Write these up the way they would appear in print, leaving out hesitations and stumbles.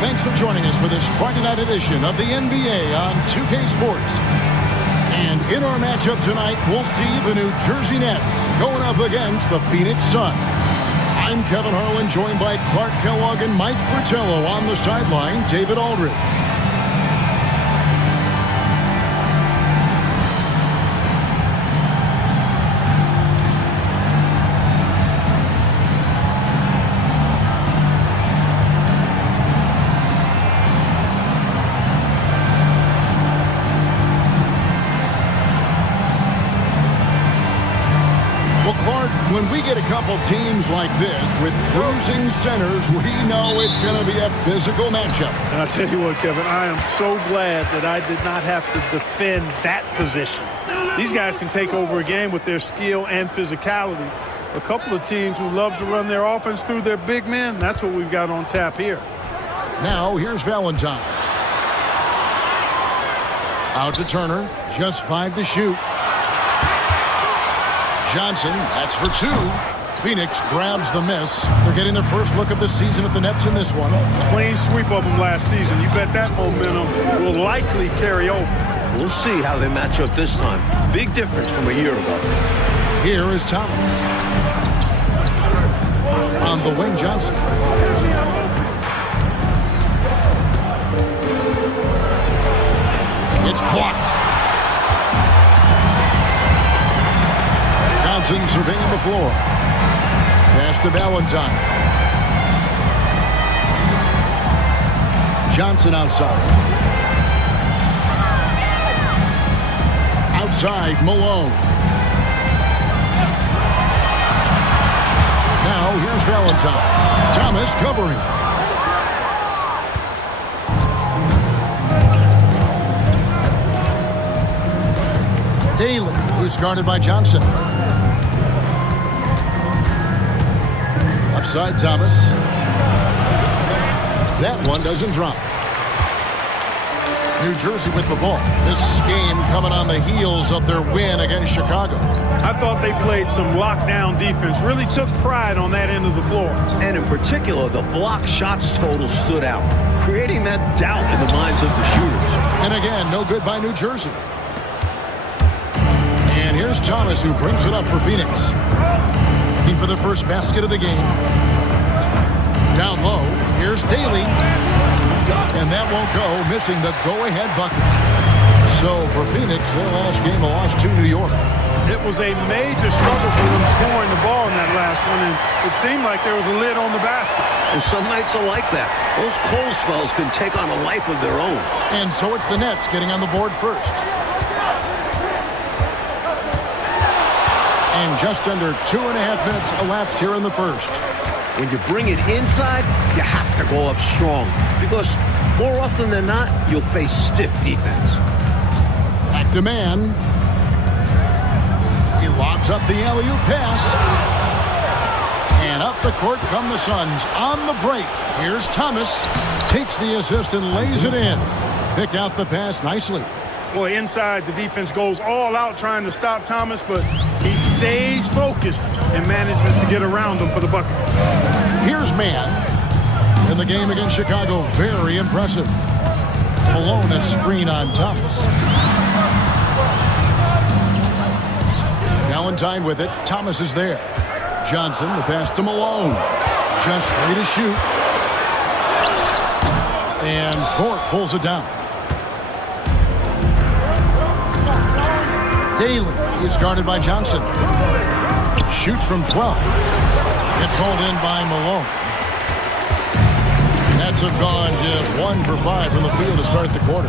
Thanks for joining us for this Friday night edition of the NBA on 2K Sports. And in our matchup tonight, we'll see the New Jersey Nets going up against the Phoenix Suns. I'm Kevin Harlan, joined by Clark Kellogg and Mike Fratello on the sideline, David Aldridge. When we get a couple teams like this with bruising centers, we know it's going to be a physical matchup. And I'll tell you what, Kevin, I am so glad that I did not have to defend that position. These guys can take over a game with their skill and physicality. A couple of teams who love to run their offense through their big men, that's what we've got on tap here. Now, here's Valentine. Out to Turner, just 5 to shoot. Johnson, that's for 2. Phoenix grabs the miss. They're getting their first look of the season at the Nets in this one. Clean sweep of them last season. You bet that momentum will likely carry over. We'll see how they match up this time. Big difference from a year ago. Here is Thomas. On the wing, Johnson. It's blocked. Johnson surveying the floor. Pass to Valentine. Johnson outside. Outside, Malone. Now here's Valentine. Thomas covering. Daly, who's guarded by Johnson. Offside, Thomas. That one doesn't drop. New Jersey with the ball. This game coming on the heels of their win against Chicago. I thought they played some lockdown defense. Really took pride on that end of the floor. And in particular, the block shots total stood out, creating that doubt in the minds of the shooters. And again, no good by New Jersey. And here's Thomas, who brings it up for Phoenix. Looking for the first basket of the game. Down low, here's Daly. And that won't go, missing the go-ahead bucket. So for Phoenix, their last game, a loss to New York. It was a major struggle for them scoring the ball in that last one, and it seemed like there was a lid on the basket. And some nights are like that. Those cold spells can take on a life of their own. And so it's the Nets getting on the board first. And just under 2.5 minutes elapsed here in the first. When you bring it inside, you have to go up strong. Because more often than not, you'll face stiff defense. Back to man. He lobs up the alley-oop pass. And up the court come the Suns on the break. Here's Thomas. Takes the assist and lays it in. Picked out the pass nicely. Boy, inside, the defense goes all out trying to stop Thomas, but he stays focused and manages to get around him for the bucket. Here's man. In the game against Chicago, very impressive. Malone, a screen on Thomas. Valentine with it. Thomas is there. Johnson, the pass to Malone. Just 3 to shoot. And Thorpe pulls it down. Daly is guarded by Johnson. Shoots from 12. Gets hauled in by Malone. Nets have gone just 1 for 5 from the field to start the quarter.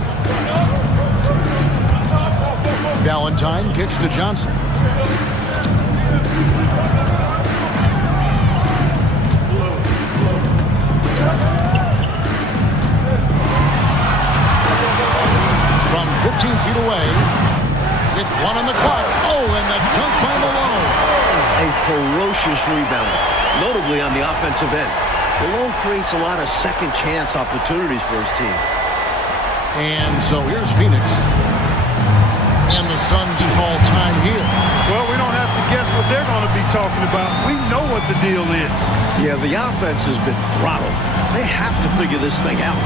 Valentine kicks to Johnson. From 15 feet away, with 1 on the clock. Oh, and the dunk by Malone. A ferocious rebound, notably on the offensive end. Malone creates a lot of second chance opportunities for his team. And so here's Phoenix. And the Suns call time here. Well, we don't have to guess what they're going to be talking about. We know what the deal is. Yeah, the offense has been throttled. They have to figure this thing out.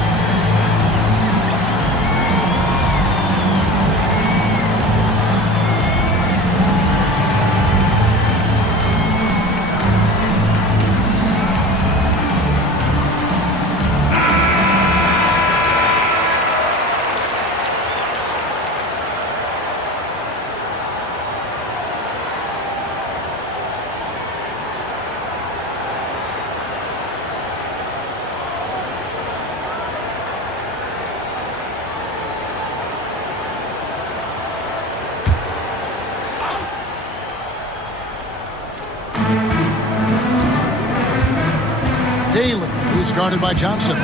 Daly, who's guarded by Johnson.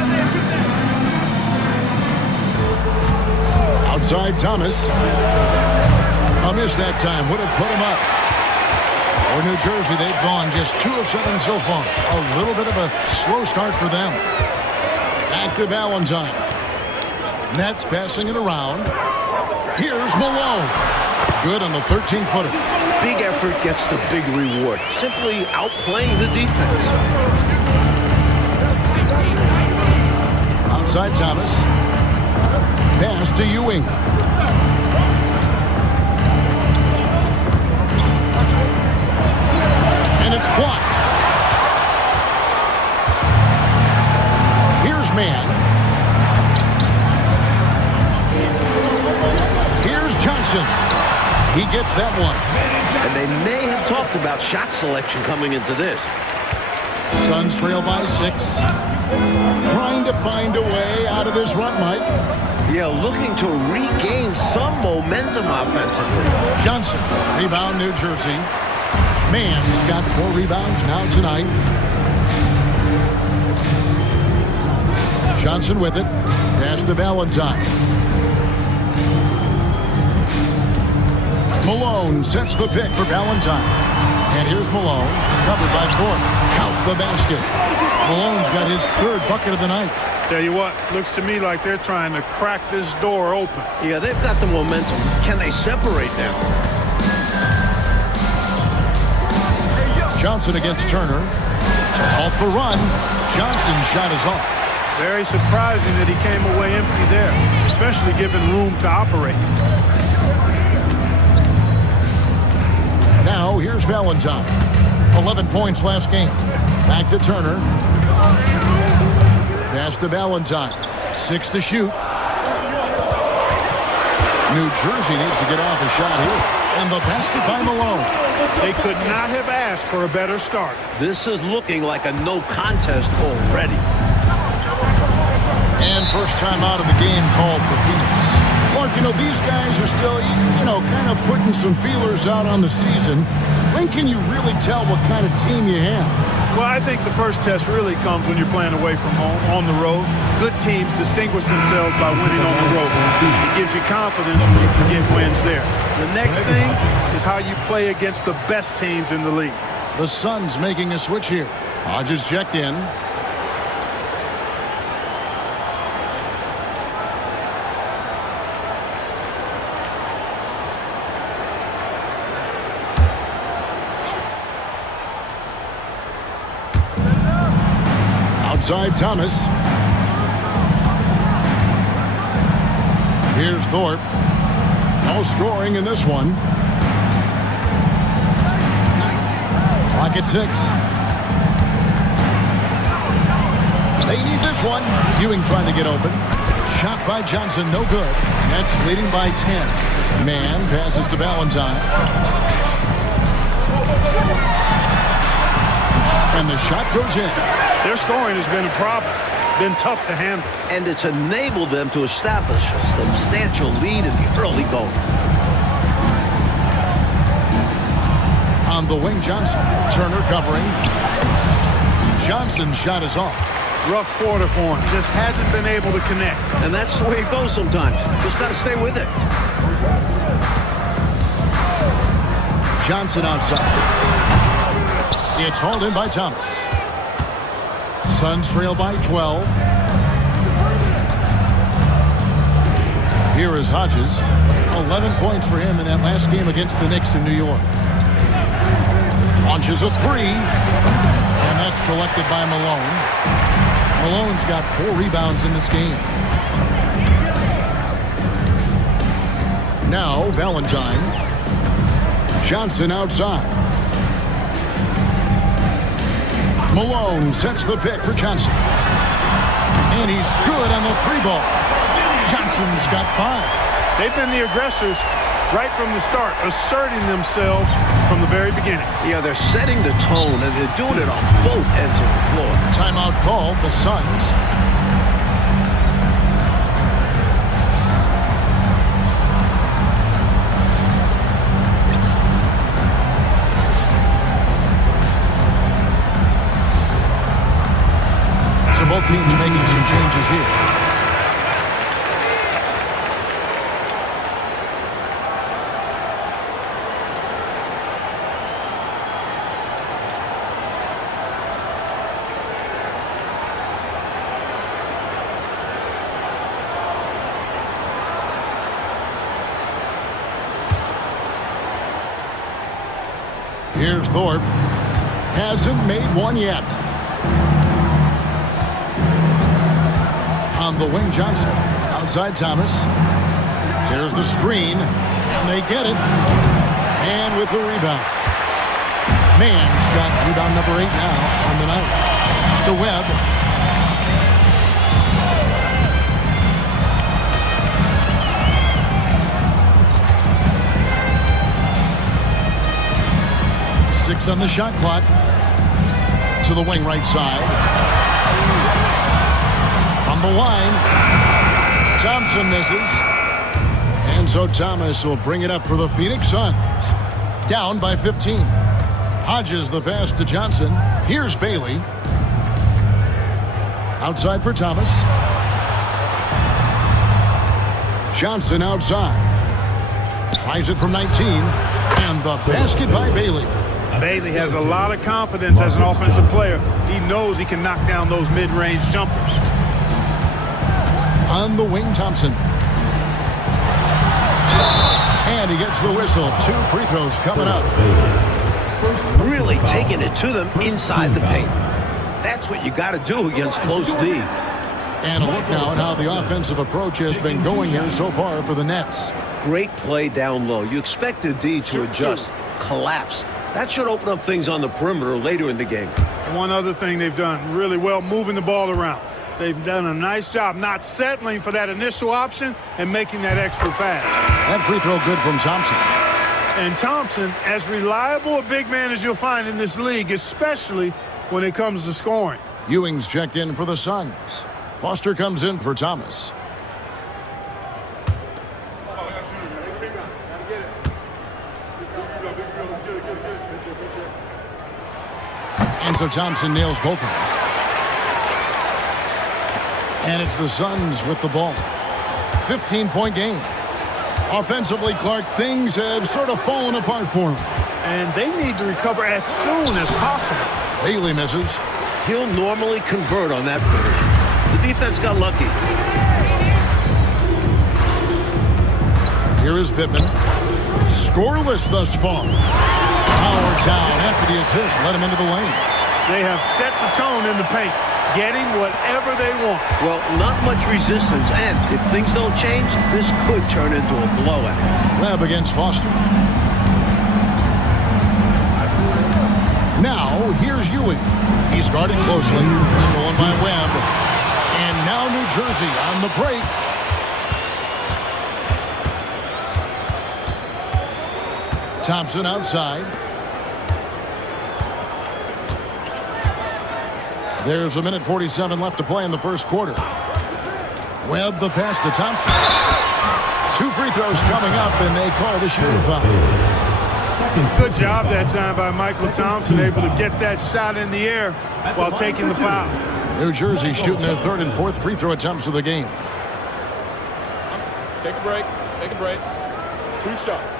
Outside Thomas. A miss that time. Would have put him up. For New Jersey, they've gone just 2 of 7 so far. A little bit of a slow start for them. Back to Valentine. Nets passing it around. Here's Malone. Good on the 13-footer. Big effort gets the big reward. Simply outplaying the defense. Outside Thomas. Pass to Ewing. And it's blocked. Here's Mann. Here's Johnson. He gets that one. And they may have talked about shot selection coming into this. Suns trail by 6. Trying to find a way out of this run, Mike. Yeah, looking to regain some momentum offensively. Johnson, rebound New Jersey. Mann's got 4 rebounds now tonight. Johnson with it. Pass to Valentine. Malone sets the pick for Valentine. And here's Malone, covered by Thorpe. Count the basket. Malone's got his 3rd bucket of the night. Tell you what, looks to me like they're trying to crack this door open. Yeah, they've got the momentum. Can they separate now? Johnson against Turner. Off the run. Johnson's shot is off. Very surprising that he came away empty there, especially given room to operate. Now, here's Valentine. 11 points last game. Back to Turner. Pass to Valentine. 6 to shoot. New Jersey needs to get off a shot here. And the basket by Malone. They could not have asked for a better start. This is looking like a no contest already. And first time out of the game called for Phoenix. Mark, these guys are still, kind of putting some feelers out on the season. When can you really tell what kind of team you have? Well, I think the first test really comes when you're playing away from home, on the road. Good teams distinguish themselves by winning on the road. It gives you confidence when you can get wins there. The next thing is how you play against the best teams in the league. The Suns making a switch here. Hodges checked in. Outside Thomas. Here's Thorpe. No scoring in this one. Clock at 6. They need this one. Ewing trying to get open. Shot by Johnson, no good. Nets leading by 10. Mann passes to Valentine. And the shot goes in. Their scoring has been a problem. Been tough to handle. And it's enabled them to establish a substantial lead in the early going. On the wing, Johnson. Turner covering. Johnson's shot is off. Rough quarter for him. Just hasn't been able to connect. And that's the way it goes sometimes. Just got to stay with it. Johnson outside. It's hauled in by Thomas. Suns trail by 12. Here is Hodges. 11 points for him in that last game against the Knicks in New York. Launches a three. And that's collected by Malone. Malone's got 4 rebounds in this game. Now Valentine. Johnson outside. Malone sets the pick for Johnson. And he's good on the 3-ball. Johnson's got 5. They've been the aggressors right from the start, asserting themselves from the very beginning. Yeah, they're setting the tone, and they're doing it on both ends of the floor. Timeout called, the Suns. So both teams making some changes here. Here's Thorpe. Hasn't made one yet. On the wing, Johnson. Outside Thomas. There's the screen. And they get it. And with the rebound. Mann's got rebound number 8 now on the night. It's to Webb. On the shot clock. To the wing right side. On the line. Thompson misses. And so Thomas will bring it up for the Phoenix Suns. Down by 15. Hodges the pass to Johnson. Here's Bailey. Outside for Thomas. Johnson outside. Tries it from 19. And the basket by Bailey. Bailey has a lot of confidence as an offensive player. He knows he can knock down those mid-range jumpers. On the wing, Thompson. And he gets the whistle. 2 free throws coming up. Really taking it to them inside the paint. That's what you got to do against close D's. And a look now at how the offensive approach has been going here so far for the Nets. Great play down low. You expect the D to adjust, collapse. That should open up things on the perimeter later in the game. One other thing they've done really well, moving the ball around. They've done a nice job not settling for that initial option and making that extra pass. That free throw good from Thompson. And Thompson, as reliable a big man as you'll find in this league, especially when it comes to scoring. Ewing's checked in for the Suns. Foster comes in for Thomas. And so Thompson nails both of them. And it's the Suns with the ball. 15-point game. Offensively, Clark, things have sort of fallen apart for him. And they need to recover as soon as possible. Bailey misses. He'll normally convert on that finish. The defense got lucky. Here is Pittman. Scoreless thus far. Howard down after the assist. Let him into the lane. They have set the tone in the paint, getting whatever they want. Well, not much resistance, and if things don't change, this could turn into a blowout. Webb against Foster. Now, here's Ewing. He's guarded closely. Stolen by Webb. And now New Jersey on the break. Thompson outside. There's 1:47 left to play in the first quarter. Webb the pass to Thompson. 2 free throws coming up, and they call the shooting foul. Good job that time by Michael Thompson, able to get that shot in the air while taking the foul. New Jersey shooting their 3rd and 4th free throw attempts of the game. Take a break. Take a break. 2 shots.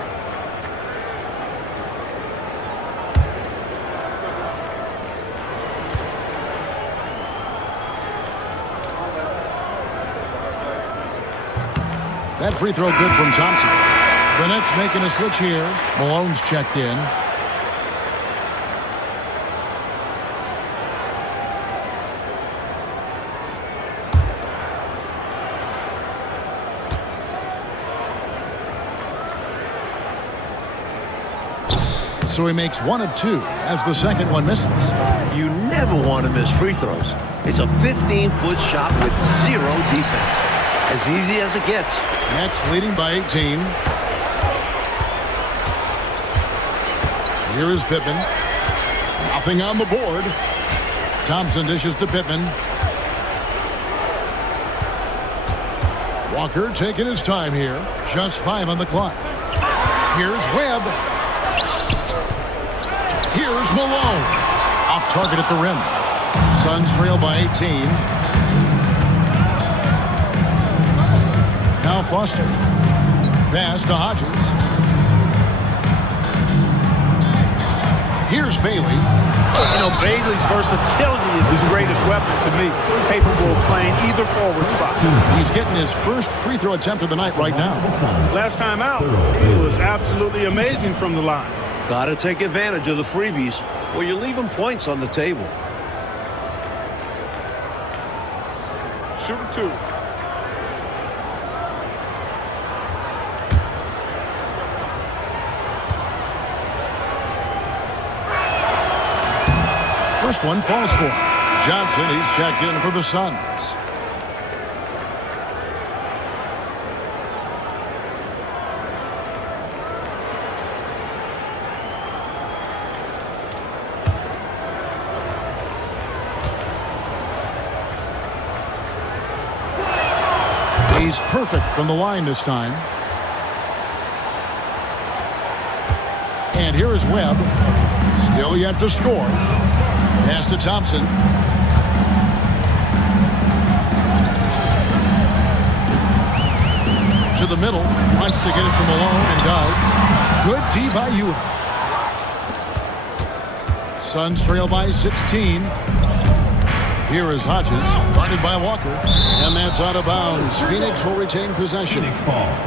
That free throw good from Thompson. The Nets making a switch here. Malone's checked in. So he makes 1 of 2 as the second one misses. You never want to miss free throws. It's a 15-foot shot with 0 defense. As easy as it gets. Nets leading by 18. Here is Pippen. Nothing on the board. Thompson dishes to Pippen. Walker taking his time here. Just 5 on the clock. Here's Webb. Here's Malone. Off target at the rim. Suns trail by 18. Now Foster. Pass to Hodges. Here's Bailey. You know, Bailey's versatility is his greatest weapon to me. Capable of playing either forward spot. He's getting his first free throw attempt of the night right now. Last time out, he was absolutely amazing from the line. Got to take advantage of the freebies, or you're leaving points on the table. Shooting 2. First one falls for him. Johnson, he's checked in for the Suns. He's perfect from the line this time. And here is Webb. Still yet to score. Pass to Thompson. To the middle. Wants to get it to Malone and does. Good D by Ewing. Suns trail by 16. Here is Hodges. Guarded by Walker. And that's out of bounds. Phoenix will retain possession.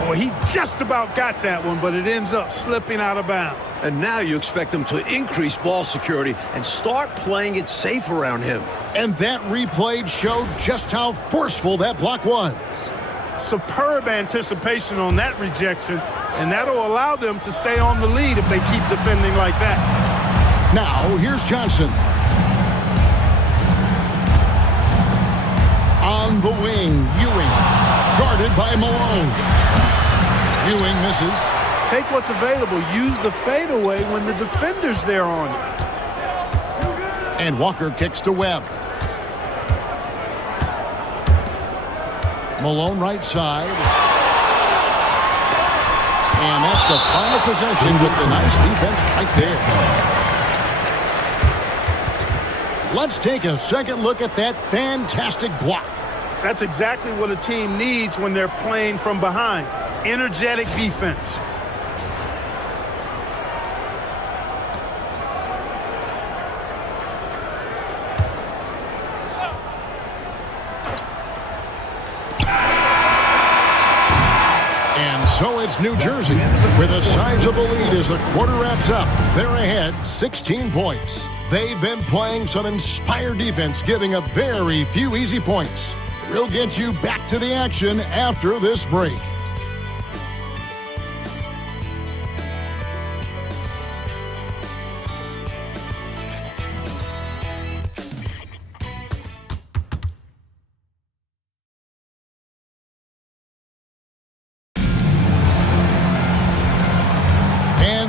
Boy, he just about got that one, but it ends up slipping out of bounds. And now you expect them to increase ball security and start playing it safe around him. And that replay showed just how forceful that block was. Superb anticipation on that rejection, and that'll allow them to stay on the lead if they keep defending like that. Now, here's Johnson. On the wing, Ewing. Guarded by Malone. Ewing misses. Take what's available. Use the fadeaway when the defender's there on you. And Walker kicks to Webb. Malone right side. And that's the final possession with the nice defense right there. Let's take a second look at that fantastic block. That's exactly what a team needs when they're playing from behind. Energetic defense. And so it's New Jersey with a sizable lead as the quarter wraps up. They're ahead 16 points. They've been playing some inspired defense, giving up very few easy points. We'll get you back to the action after this break.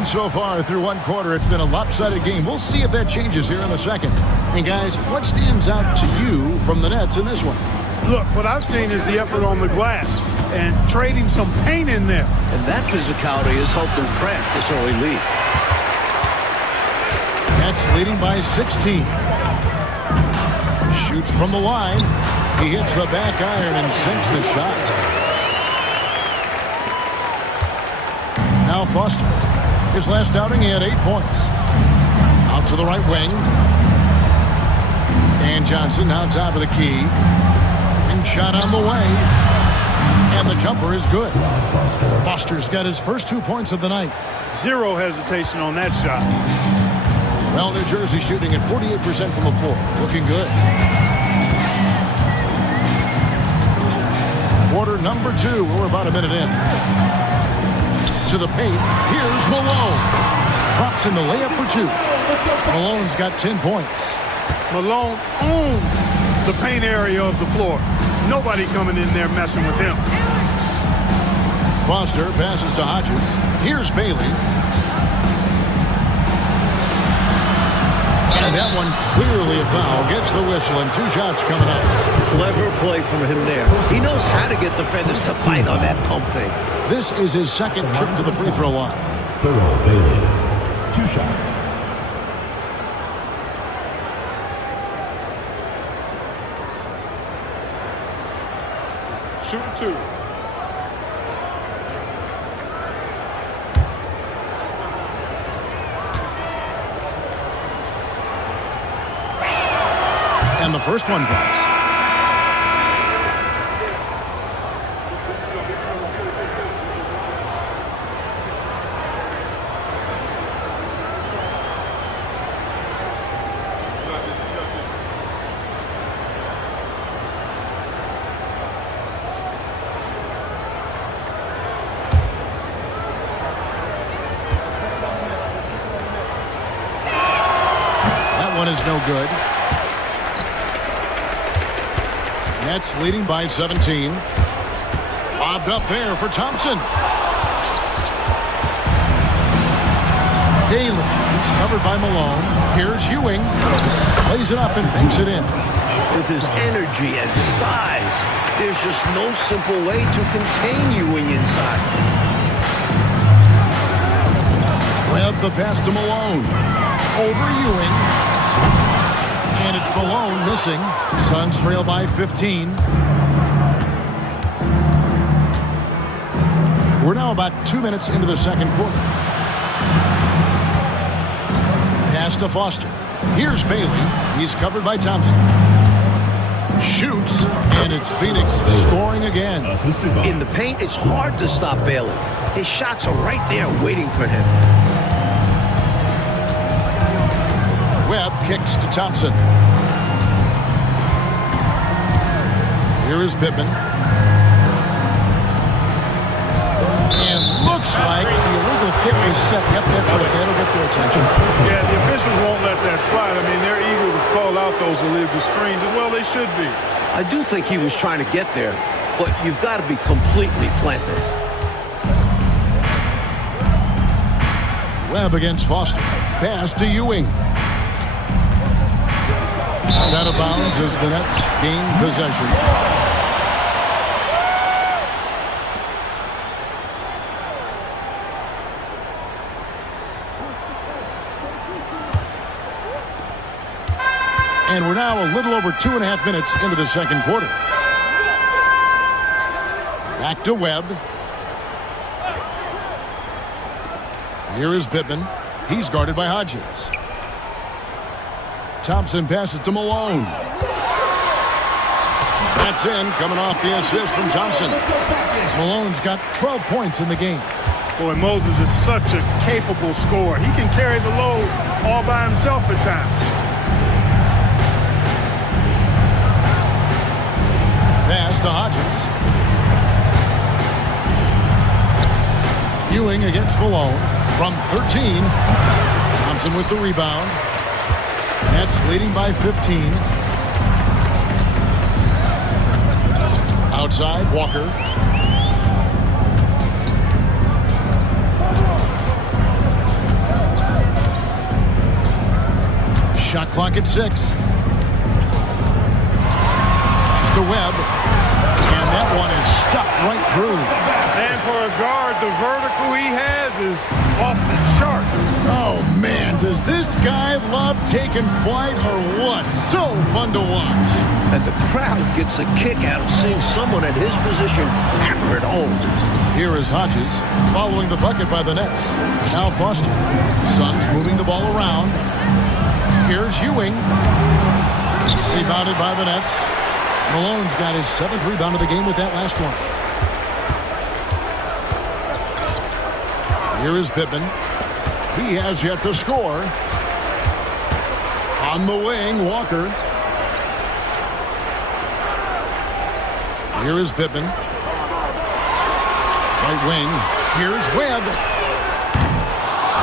So far through one quarter, it's been a lopsided game. We'll see if that changes here in the second. And guys, what stands out to you from the Nets in this one? Look, what I've seen is the effort on the glass and trading some paint in there. And that physicality has helped them craft this early lead. Nets leading by 16. Shoots from the line. He hits the back iron and sinks the shot. Now Foster. His last outing, he had 8 points. Out to the right wing. And Johnson now top of the key. And shot on the way. And the jumper is good. Foster's got his first 2 points of the night. Zero hesitation on that shot. Well, New Jersey shooting at 48% from the floor. Looking good. Quarter number 2. We're about a minute in. To the paint. Here's Malone. drops in the layup for 2. Malone's got 10 points. Malone owns the paint area of the floor. Nobody coming in there messing with him. Foster passes to Hodges. Here's Bailey. And that one clearly a foul. Gets the whistle and 2 shots coming up. Clever play from him there. He knows how to get defenders to bite on that pump fake. This is his second trip to the free throw line. Thurl Bailey, 2 shots. Shooting 2. And the first one drops. That one is no good. Nets leading by 17. Lobbed up there for Thompson. Daly. He's covered by Malone. Here's Ewing. Plays it up and banks it in. With his energy and size, there's just no simple way to contain Ewing inside. Webb the pass to Malone. Over Ewing. And it's Malone missing. Suns trail by 15. We're now about 2 minutes into the second quarter. Pass to Foster. Here's Bailey. He's covered by Thompson. Shoots, and it's Phoenix scoring again. In the paint, it's hard to stop Bailey. His shots are right there waiting for him. Webb kicks to Thompson. Here is Pippen. And looks like the illegal kick was set. Yep, that's right. That'll get their attention. Yeah, the officials won't let that slide. I mean, they're eager to call out those illegal screens as well. They should be. I do think he was trying to get there, but you've got to be completely planted. Webb against Foster. Pass to Ewing. Out of bounds as the Nets gain possession. And we're now a little over 2.5 minutes into the second quarter. Back to Webb. Here is Pippen. He's guarded by Hodges. Thompson passes to Malone. That's in, coming off the assist from Thompson. Malone's got 12 points in the game. Boy, Moses is such a capable scorer. He can carry the load all by himself at times. Pass to Hodges. Ewing against Malone from 13. Thompson with the rebound. Nets leading by 15. Outside, Walker. Shot clock at 6. Pass to Webb. And that one is stuffed right through. And for a guard, the vertical he has is off the charts. Oh, man, does this guy love taking flight or what? So fun to watch. And the crowd gets a kick out of seeing someone at his position hammer it home. Here is Hodges following the bucket by the Nets. Now Foster. Suns moving the ball around. Here's Ewing. Rebounded by the Nets. Malone's got his 7th rebound of the game with that last one. Here is Pippen. He has yet to score. On the wing, Walker. Here is Pippen. Right wing. Here's Webb.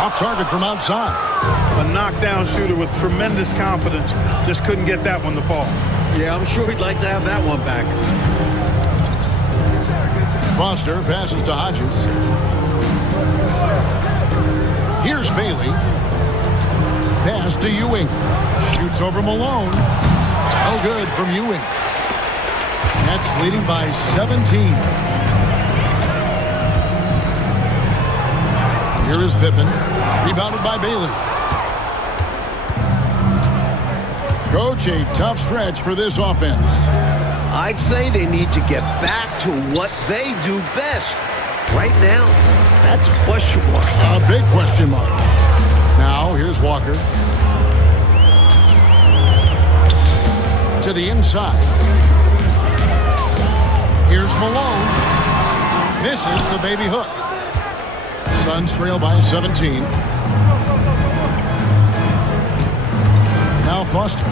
Off target from outside. A knockdown shooter with tremendous confidence. Just couldn't get that one to fall. Yeah, I'm sure he'd like to have that one back. Foster passes to Hodges. Here's Bailey. Pass to Ewing. Shoots over Malone. No good from Ewing. Nets leading by 17. Here is Pippen. Rebounded by Bailey. Coach, a tough stretch for this offense. I'd say they need to get back to what they do best. Right now, that's a question mark. A big question mark. Now, here's Walker. To the inside. Here's Malone. Misses the baby hook. Suns trail by 17. Now Foster.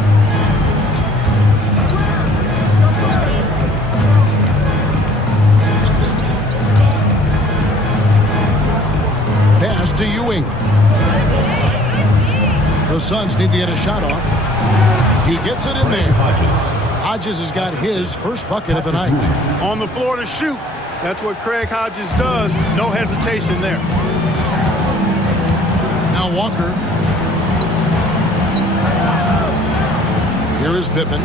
Pass to Ewing. The Suns need to get a shot off. He gets it in there. Hodges has got his first bucket of the night. On the floor to shoot. That's what Craig Hodges does. No hesitation there. Now Walker. Here is Pippen.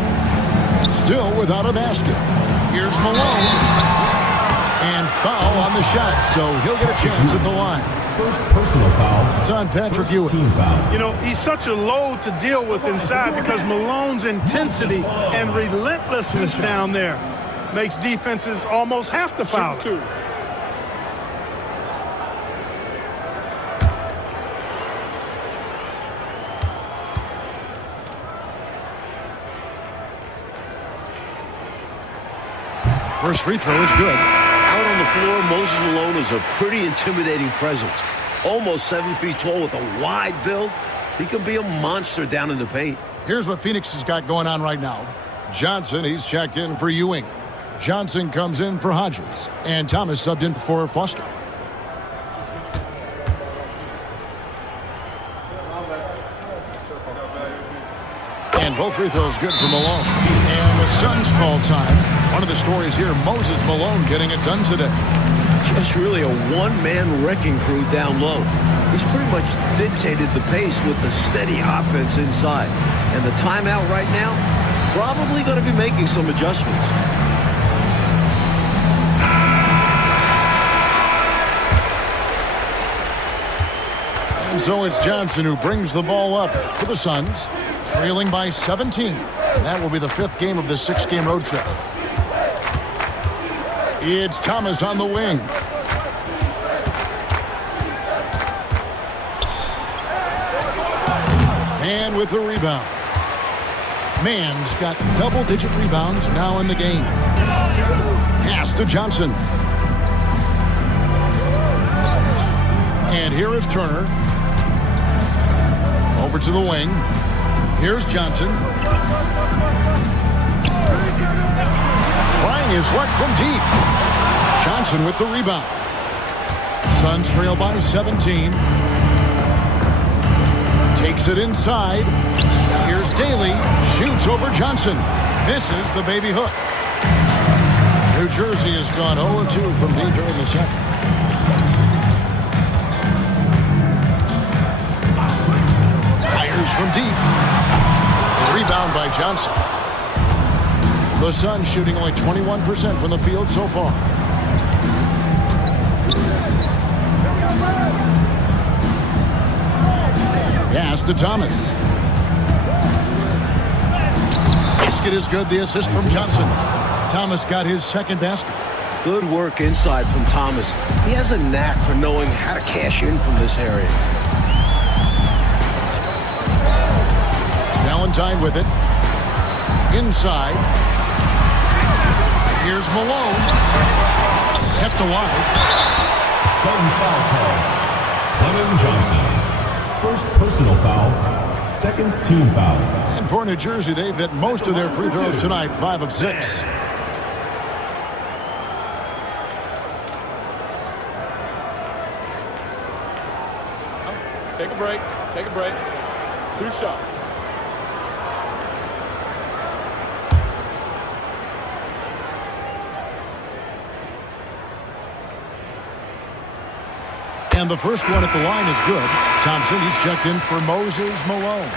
Still without a basket. Here's Malone. And foul on the shot, so he'll get a chance at the line. First personal foul. It's on Patrick Ewing. Team foul. You know, he's such a load to deal with inside because Malone's intensity and relentlessness down there makes defenses almost have to foul. Two. First free throw is good. Out on the floor, Moses Malone is a pretty intimidating presence. Almost 7 feet tall with a wide build. He can be a monster down in the paint. Here's what Phoenix has got going on right now. Johnson, he's checked in for Ewing. Johnson comes in for Hodges. And Thomas subbed in for Foster. And both free throws good for Malone. And the Suns call time. One of the stories here, Moses Malone getting it done today. Just really a one-man wrecking crew down low. He's pretty much dictated the pace with the steady offense inside. And the timeout right now, probably going to be making some adjustments. And so it's Johnson who brings the ball up for the Suns, trailing by 17. And that will be the 5th game of the 6-game road trip. It's Thomas on the wing. And with the rebound. Mann's got double-digit rebounds now in the game. Pass to Johnson. And here is Turner. Over to the wing. Here's Johnson. Trying his luck from deep. Johnson with the rebound. Suns trail by 17. Takes it inside. Here's Daly. Shoots over Johnson. Misses the baby hook. New Jersey has gone 0-2 from deep during the second. Fires from deep. Rebound by Johnson. The Suns shooting only 21% from the field so far. Pass to Thomas. Basket is good. The assist from Johnson. Thomas got his second basket. Good work inside from Thomas. He has a knack for knowing how to cash in from this area. Valentine with it. Inside. Here's Malone. Kept alive. Suns foul call. Clement Johnson. First personal foul. Second team foul. And for New Jersey, they've hit most of their free throws tonight, 5 of 6. Take a break. Take a break. 2 shots. And the first one at the line is good. Thompson, he's checked in for Moses Malone.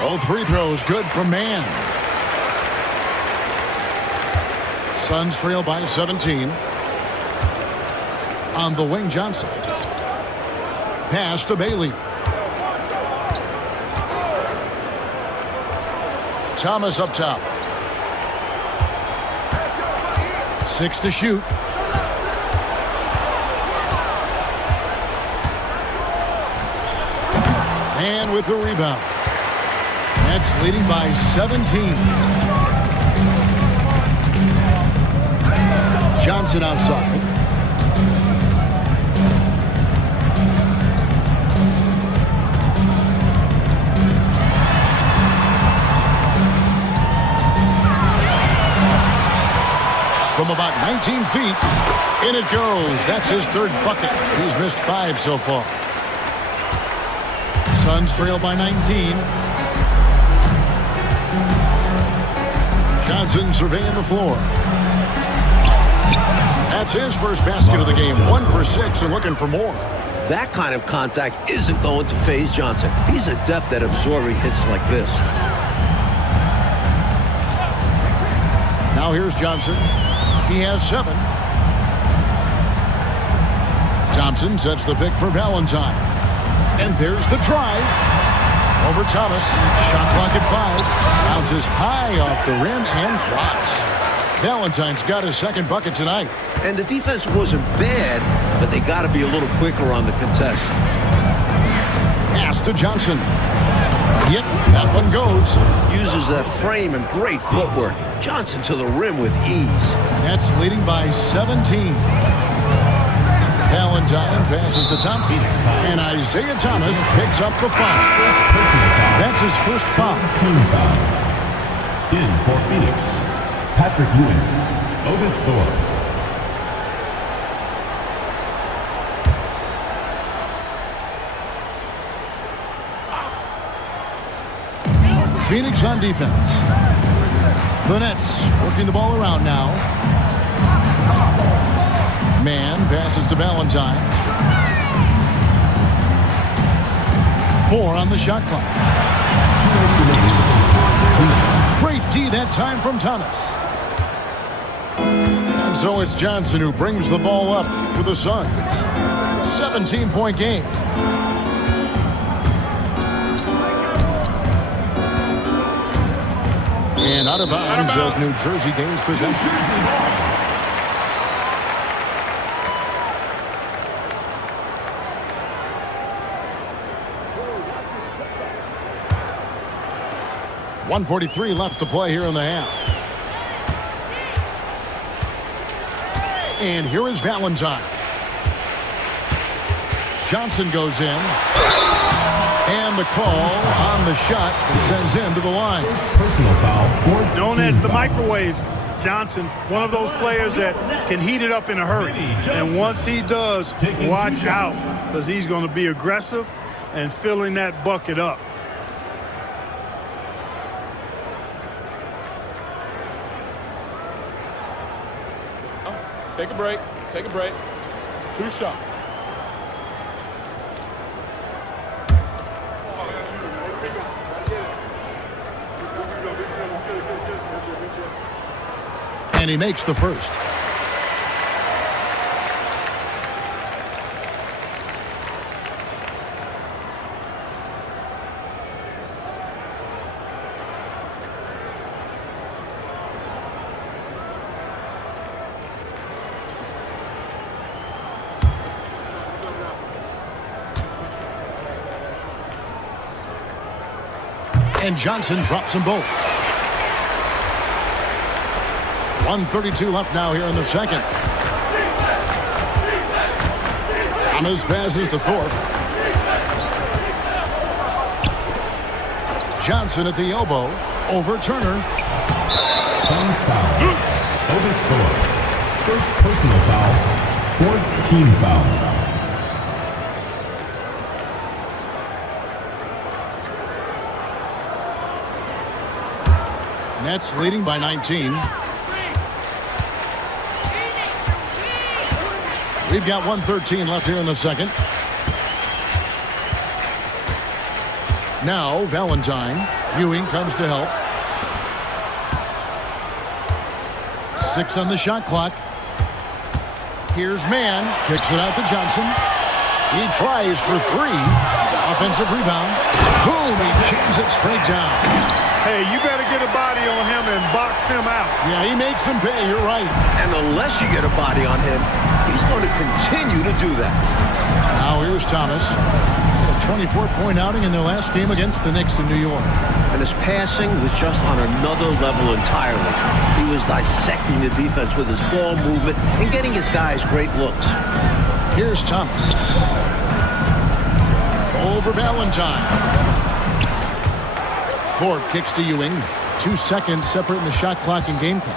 Both free throws good from Mann. Suns trail by 17. On the wing, Johnson. Pass to Bailey. Thomas up top. 6 to shoot. And with the rebound. Nets leading by 17. Johnson outside. From about 19 feet, in it goes. That's his third bucket. He's missed 5 so far. Suns trail by 19. Johnson surveying the floor. That's his first basket of the game. 1 for 6 and looking for more. That kind of contact isn't going to phase Johnson. He's adept at absorbing hits like this. Now here's Johnson. He has 7. Thompson sets the pick for Valentine. And there's the drive. Over Thomas. Shot clock at 5. Bounces high off the rim and drops. Valentine's got his second bucket tonight. And the defense wasn't bad, but they got to be a little quicker on the contest. Pass to Johnson. Yep, that one goes. Uses that frame and great footwork. Johnson to the rim with ease. Nets leading by 17. Valentine passes to Thompson. And Isaiah Thomas picks up the foul. That's his first foul. Team foul. In for Phoenix, Patrick Ewing, Otis Thorpe. Phoenix on defense. The Nets working the ball around now. Mann passes to Valentine. 4 on the shot clock. Great D that time from Thomas. And so it's Johnson who brings the ball up for the Suns. 17-point game. And out of bounds as New Jersey gains possession. .143 left to play here in the half. And here is Valentine. Johnson goes in. And the call on the shot sends him to the line. Personal foul. Known as the microwave, Johnson, one of those players that can heat it up in a hurry. And once he does, watch out, because he's going to be aggressive and filling that bucket up. Take a break. Take a break. 2 shots. And he makes the first. And Johnson drops them both. 1:32 left now here in the second. Thomas passes to Thorpe. Johnson at the elbow. Over Turner. Suns foul. Otis Thorpe. First personal foul. Fourth team foul. Nets leading by 19. We've got 1:13 left here in the second. Now Valentine. Ewing comes to help. 6 on the shot clock. Here's Mann. Kicks it out to Johnson. He tries for 3. Offensive rebound. Boom! He jams it straight down. Hey, you better get a body on him and box him out. Yeah, he makes him pay. You're right. And unless you get a body on him, he's going to continue to do that. Now here's Thomas. A 24-point outing in their last game against the Knicks in New York. And his passing was just on another level entirely. He was dissecting the defense with his ball movement and getting his guys great looks. Here's Thomas. Over Valentine. Thorpe kicks to Ewing. 2 seconds separating the shot clock and game clock.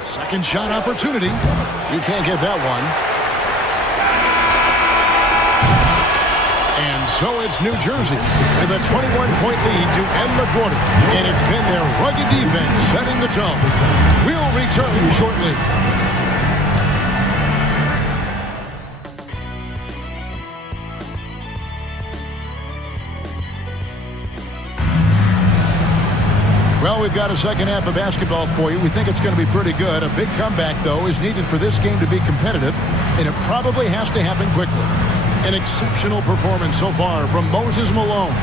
Second shot opportunity. You can't get that one. And so it's New Jersey with a 21-point lead to end the quarter. And it's been their rugged defense setting the tone. We'll return shortly. Well, we've got a second half of basketball for you. We think it's going to be pretty good. A big comeback, though, is needed for this game to be competitive, and it probably has to happen quickly. An exceptional performance so far from Moses Malone.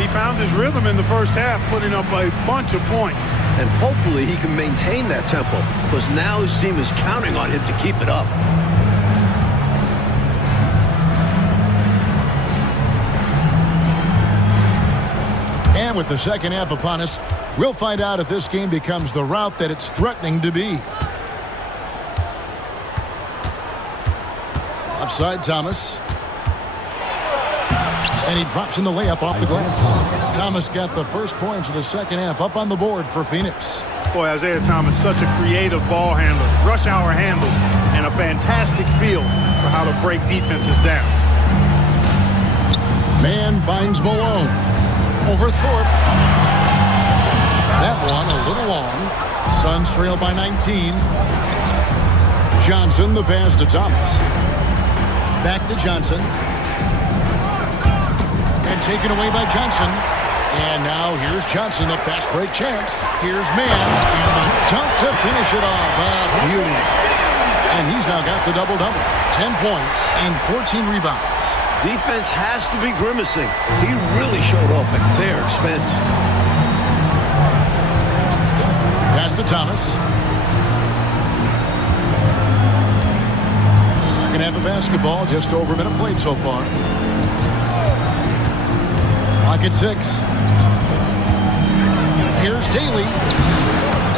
He found his rhythm in the first half, putting up a bunch of points. And hopefully he can maintain that tempo, because now his team is counting on him to keep it up. And with the second half upon us, we'll find out if this game becomes the route that it's threatening to be. Offside Thomas. And he drops in the layup off the glass. Thomas got the first points of the second half up on the board for Phoenix. Boy, Isaiah Thomas, such a creative ball handler, rush hour handle, and a fantastic feel for how to break defenses down. Mann finds Malone. Over Thorpe. That one a little long. Suns trail by 19. Johnson, the pass to Thomas. Back to Johnson. And taken away by Johnson. And now here's Johnson, the fast break chance. Here's Mann, and the dunk to finish it off. Beauty. And he's now got the double-double. 10 points and 14 rebounds. Defense has to be grimacing. He really showed off at their expense. Pass to Thomas. Second half of basketball, just over a minute played so far. Clock at 6. Here's Daly.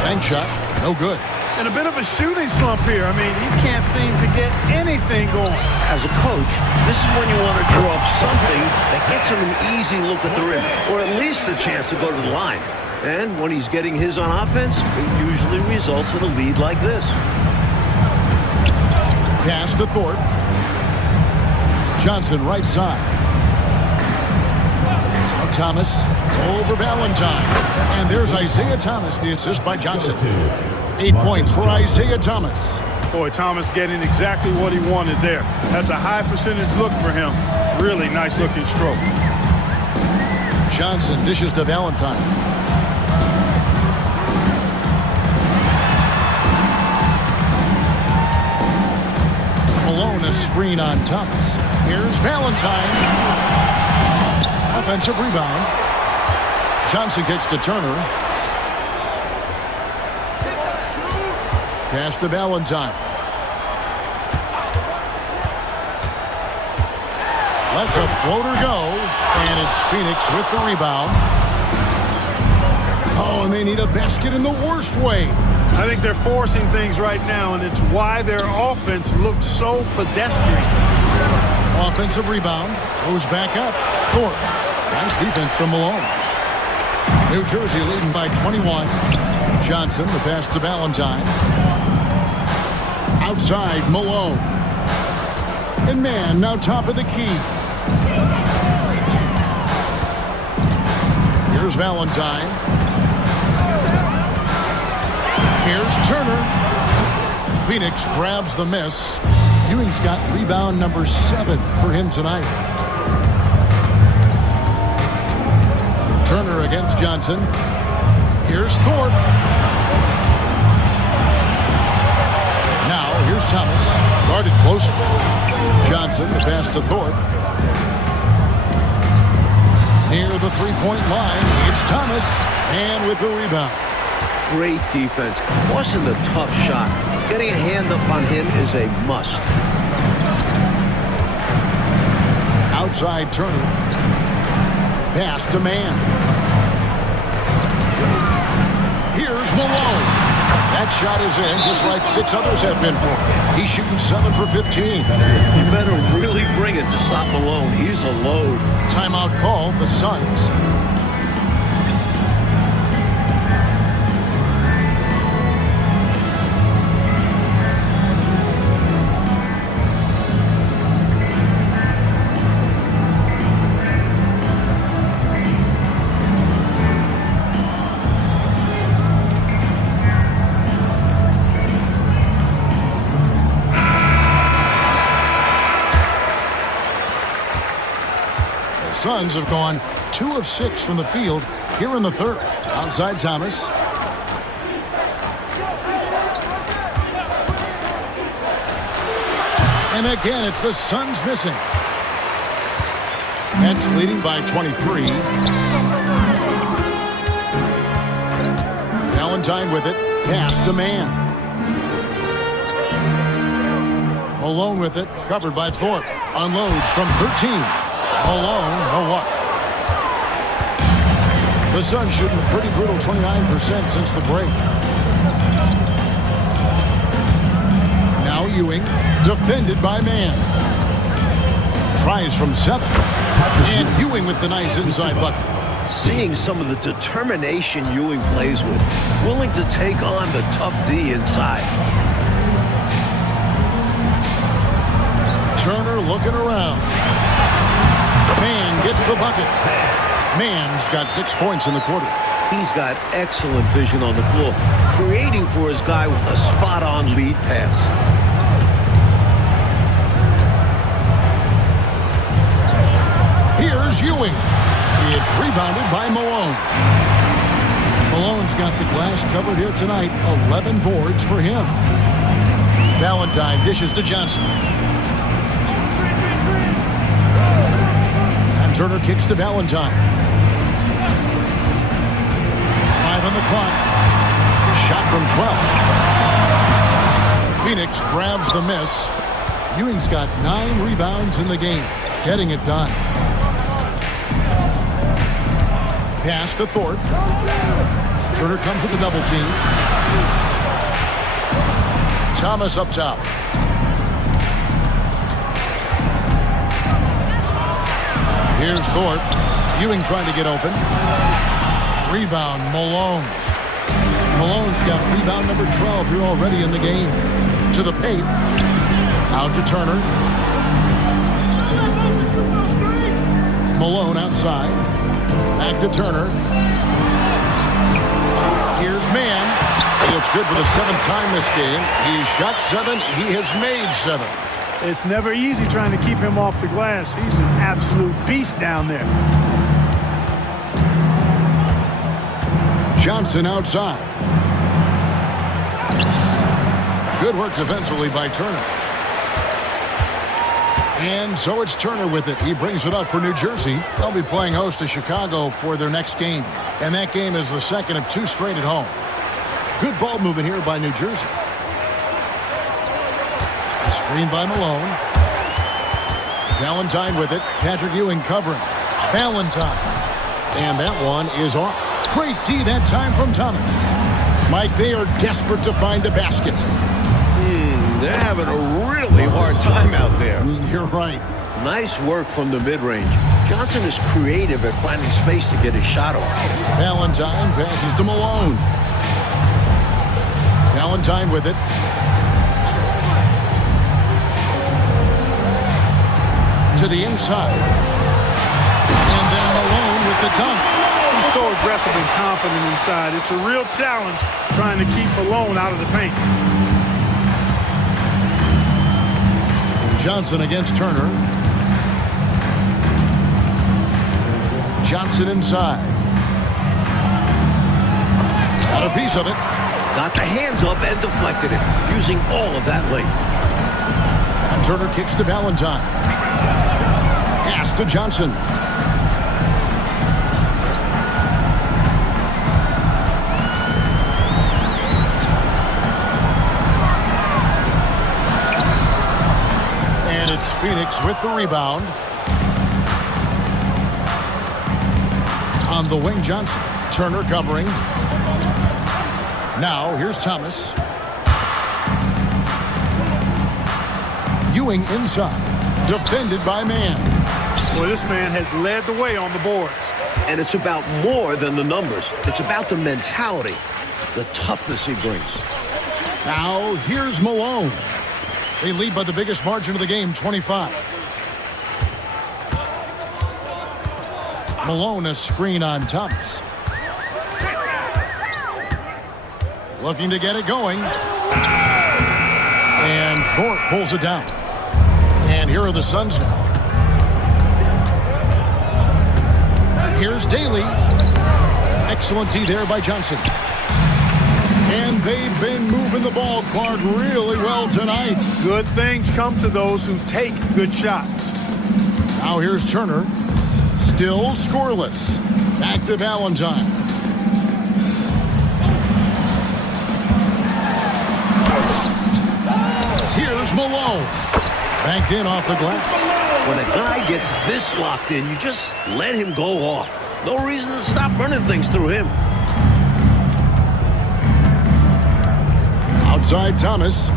Bank shot, no good. And a bit of a shooting slump here. I mean, he can't seem to get anything going. As a coach, this is when you want to draw up something that gets him an easy look at the rim, or at least a chance to go to the line. And when he's getting his on offense, it usually results in a lead like this. Pass to Thorpe. Johnson right side. Now Thomas over Valentine. And there's Isaiah Thomas, the assist by Johnson. 8 points for Isaiah Thomas. Boy, Thomas getting exactly what he wanted there. That's a high percentage look for him. Really nice looking stroke. Johnson dishes to Valentine. Malone a screen on Thomas. Here's Valentine. Offensive rebound. Johnson kicks to Turner. Pass to Valentine. Lets a floater go, and it's Phoenix with the rebound. Oh, and they need a basket in the worst way. I think they're forcing things right now, and it's why their offense looks so pedestrian. Offensive rebound. Goes back up. Thorpe. Nice defense from Malone. New Jersey leading by 21. Johnson, the pass to Valentine. Outside, Malone. And man, now top of the key. Here's Valentine. Here's Turner. Phoenix grabs the miss. Ewing's got rebound number 7 for him tonight. Turner against Johnson. Here's Thorpe. Now, here's Thomas. Guarded closer. Johnson, the pass to Thorpe. Near the three-point line, it's Thomas. And with the rebound. Great defense. Forcing the tough shot. Getting a hand up on him is a must. Outside Turner. Pass to man. Here's Malone. That shot is in just like 6 others have been for him. He's shooting 7 for 15. You better really bring it to stop Malone. He's a load. Timeout call, the Suns. Suns have gone 2 of 6 from the field here in the third. Outside Thomas. And again, it's the Suns missing. Nets leading by 23. Valentine with it. Pass to man. Malone with it. Covered by Thorpe. Unloads from 13. Malone, no luck. The Suns shooting a pretty brutal 29% since the break. Now Ewing, defended by man. Tries from 7. And Ewing with the nice inside bucket. Seeing some of the determination Ewing plays with. Willing to take on the tough D inside. Turner looking around. Man gets the bucket. Man's got 6 points in the quarter. He's got excellent vision on the floor, creating for his guy with a spot-on lead pass. Here's Ewing. It's rebounded by Malone. Malone's got the glass covered here tonight. 11 boards for him. Valentine dishes to Johnson. Turner kicks to Valentine. 5 on the clock. Shot from 12. Phoenix grabs the miss. Ewing's got 9 rebounds in the game. Getting it done. Pass to Thorpe. Turner comes with a double team. Thomas up top. Here's Thorpe. Ewing trying to get open. Rebound, Malone. Malone's got rebound number 12 here already in the game. To the paint. Out to Turner. Malone outside. Back to Turner. Here's man. It's good for the 7th time this game. He's shot 7. He has made 7. It's never easy trying to keep him off the glass. He's an absolute beast down there. Johnson outside. Good work defensively by Turner. And so it's Turner with it. He brings it up for New Jersey. They'll be playing host to Chicago for their next game. And that game is the second of 2 straight at home. Good ball movement here by New Jersey. Screen by Malone. Valentine with it. Patrick Ewing covering. Valentine. And that one is off. Great D that time from Thomas. Mike, they are desperate to find a basket. They're having a really hard time out there. You're right. Nice work from the mid-range. Johnson is creative at finding space to get his shot off. Valentine passes to Malone. Valentine with it. To the inside. And then Malone with the dunk. He's so aggressive and confident inside. It's a real challenge trying to keep Malone out of the paint. Johnson against Turner. Johnson inside. Got a piece of it. Got the hands up and deflected it, using all of that length. And Turner kicks to Valentine. Pass to Johnson. And it's Phoenix with the rebound. On the wing, Johnson. Turner covering. Now, here's Thomas. Ewing inside. Defended by Mann. Well, this man has led the way on the boards. And it's about more than the numbers. It's about the mentality, the toughness he brings. Now, here's Malone. They lead by the biggest margin of the game, 25. Malone, a screen on Thomas. Looking to get it going. And Thorpe pulls it down. And here are the Suns now. Here's Daly. Excellent D there by Johnson. And they've been moving the ball, Clark, really well tonight. Good things come to those who take good shots. Now here's Turner. Still scoreless. Back to Valentine. Here's Malone. Banked in off the glass. When a guy gets this locked in, you just let him go off. No reason to stop running things through him. Outside Thomas.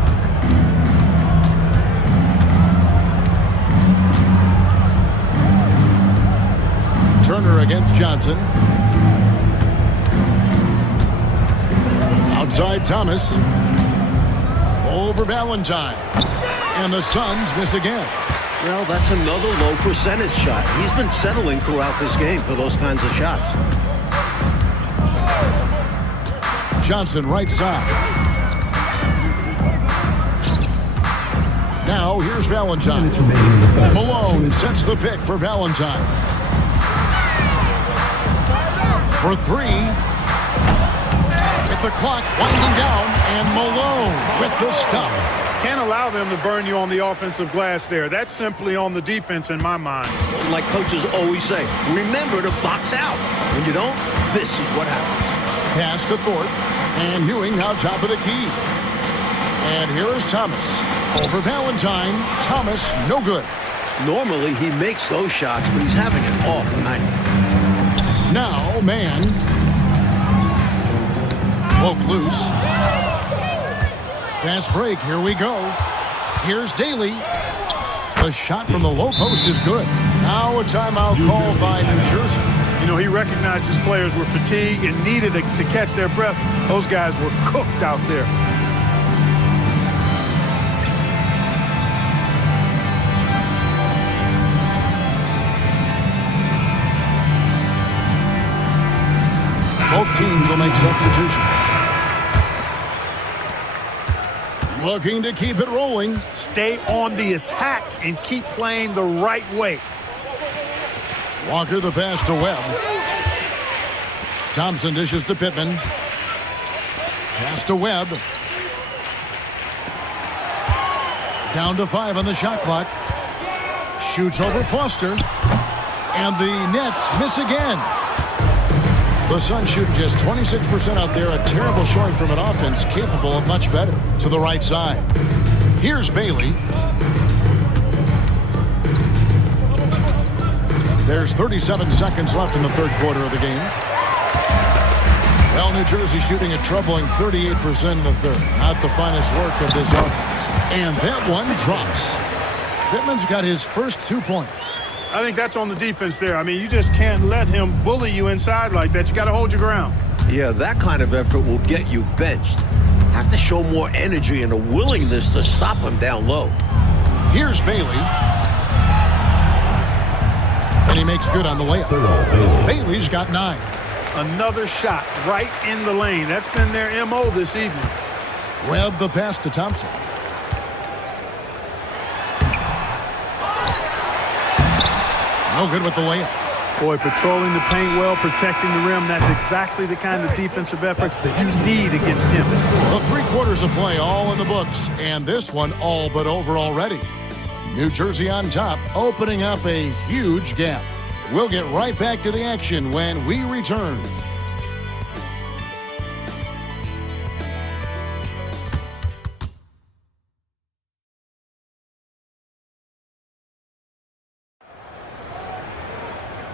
Turner against Johnson. Outside Thomas. Over Valentine. And the Suns miss again. Well, that's another low percentage shot. He's been settling throughout this game for those kinds of shots. Johnson right side. Now here's Valentine. Malone sets the pick for Valentine. For three. With the clock winding down, and Malone with the stuff. Can't allow them to burn you on the offensive glass there. That's simply on the defense in my mind. Like coaches always say, remember to box out. When you don't, this is what happens. Pass to Thorpe, and Ewing now top of the key. And here is Thomas. Over Valentine. Thomas, no good. Normally, he makes those shots, but he's having an off night. Now, Mann. Poke loose. Fast break. Here we go. Here's Daly. The shot from the low post is good. Now a timeout called by New Jersey. You know, he recognized his players were fatigued and needed to catch their breath. Those guys were cooked out there. Both teams will make substitutions. Looking to keep it rolling. Stay on the attack and keep playing the right way. Walker the pass to Webb. Thompson dishes to Pittman. Pass to Webb. Down to 5 on the shot clock. Shoots over Foster. And the Nets miss again. The Suns shooting just 26% out there. A terrible showing from an offense capable of much better. To the right side. Here's Bailey. There's 37 seconds left in the third quarter of the game. Well, New Jersey shooting a troubling 38% in the third. Not the finest work of this offense. And that one drops. Pittman's got his first 2 points. I think that's on the defense there. I mean, you just can't let him bully you inside like that. You got to hold your ground. Yeah, that kind of effort will get you benched. Have to show more energy and a willingness to stop him down low. Here's Bailey. And he makes good on the layup. Bailey's got 9. Another shot right in the lane. That's been their MO this evening. Webb the pass to Thompson. No good with the layup. Boy, patrolling the paint well, protecting the rim. That's exactly the kind of defensive effort you need against him. The 3 quarters of play all in the books, and this one all but over already. New Jersey on top, opening up a huge gap. We'll get right back to the action when we return.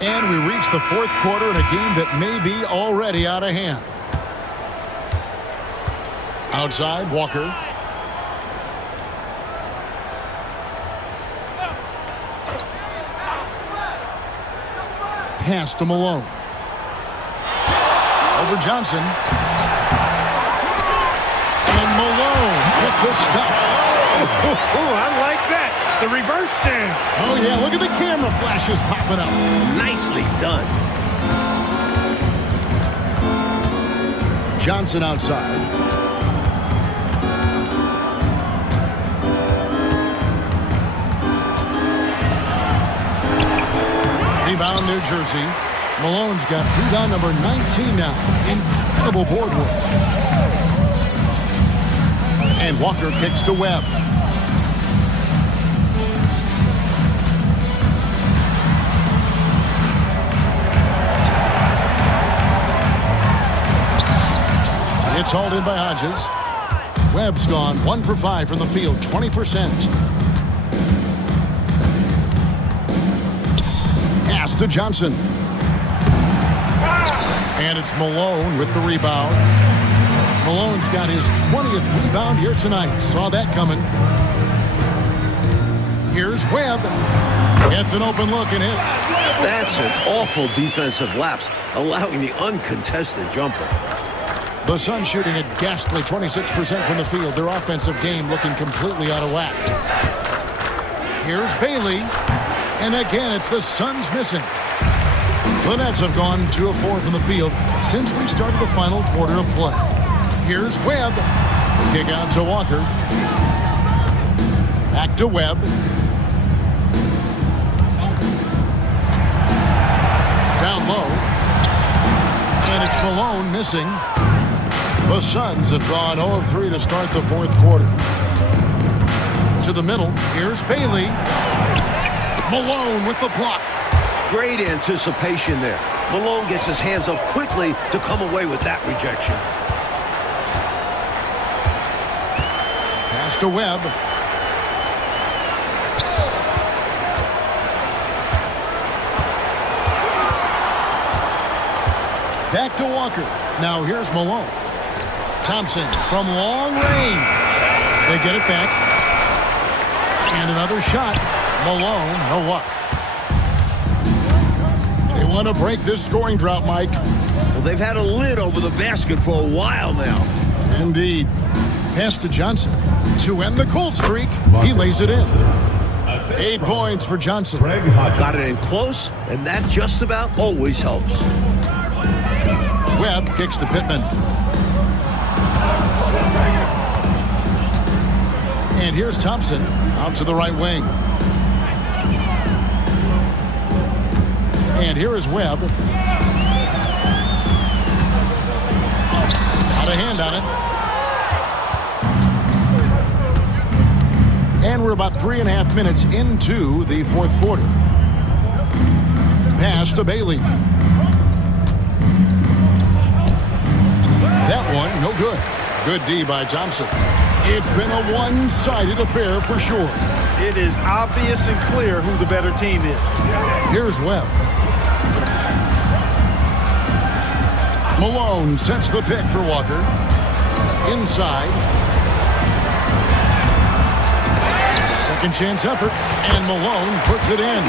And we reach the fourth quarter in a game that may be already out of hand. Outside, Walker. Pass to Malone. Over Johnson. And Malone with the stuff. Oh, I like that. The reverse stand. Oh, yeah, look at the camera flashes popping up. Nicely done. Johnson outside. Rebound, New Jersey. Malone's got rebound number 19 now. Incredible board work. And Walker kicks to Webb. It's hauled in by Hodges. Webb's gone 1 for 5 from the field, 20%. Pass to Johnson. And it's Malone with the rebound. Malone's got his 20th rebound here tonight. Saw that coming. Here's Webb. Gets an open look and hits. That's an awful defensive lapse, allowing the uncontested jumper. The Suns shooting a ghastly 26% from the field. Their offensive game looking completely out of whack. Here's Bailey. And again, it's the Suns missing. The Nets have gone 2 of 4 from the field since we started the final quarter of play. Here's Webb. The kick out to Walker. Back to Webb. Down low. And it's Malone missing. The Suns have gone 0 of 3 to start the fourth quarter. To the middle. Here's Bailey. Malone with the block. Great anticipation there. Malone gets his hands up quickly to come away with that rejection. Pass to Webb. Back to Walker. Now here's Malone. Thompson from long range. They get it back. And another shot. Malone, no luck. They want to break this scoring drought, Mike. Well, they've had a lid over the basket for a while now. Indeed. Pass to Johnson. To end the cold streak, he lays it in. 8 points for Johnson. Got it in close, and that just about always helps. Webb kicks to Pittman. And here's Thompson out to the right wing. And here is Webb. Out of hand on it. And we're about 3.5 minutes into the fourth quarter. Pass to Bailey. That one, no good. Good D by Thompson. It's been a one-sided affair for sure. It is obvious and clear who the better team is. Here's Webb. Malone sets the pick for Walker. Inside. Second chance effort, and Malone puts it in.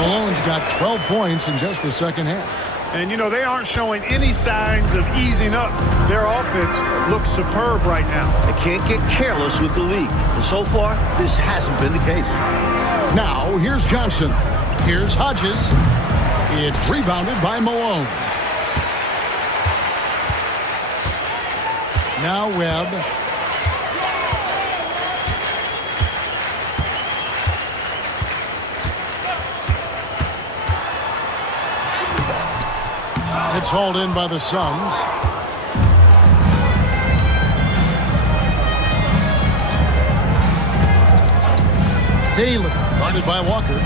Malone's got 12 points in just the second half. And, you know, they aren't showing any signs of easing up. Their offense looks superb right now. They can't get careless with the lead. And so far, this hasn't been the case. Now, here's Johnson. Here's Hodges. It's rebounded by Malone. Now Webb. It's hauled in by the Suns. Daly, guarded by Walker.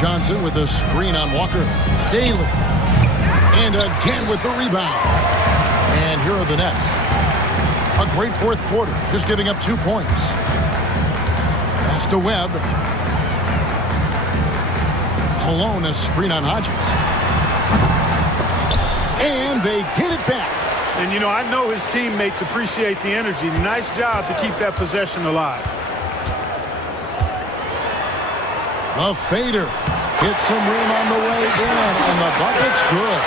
Johnson with a screen on Walker. Daly. And again with the rebound. And here are the Nets. A great fourth quarter, just giving up 2 points. Pass to Webb. Malone, a screen on Hodges. And they get it back. And, you know, I know his teammates appreciate the energy. Nice job to keep that possession alive. The fader hits some room on the way in, and the bucket's good.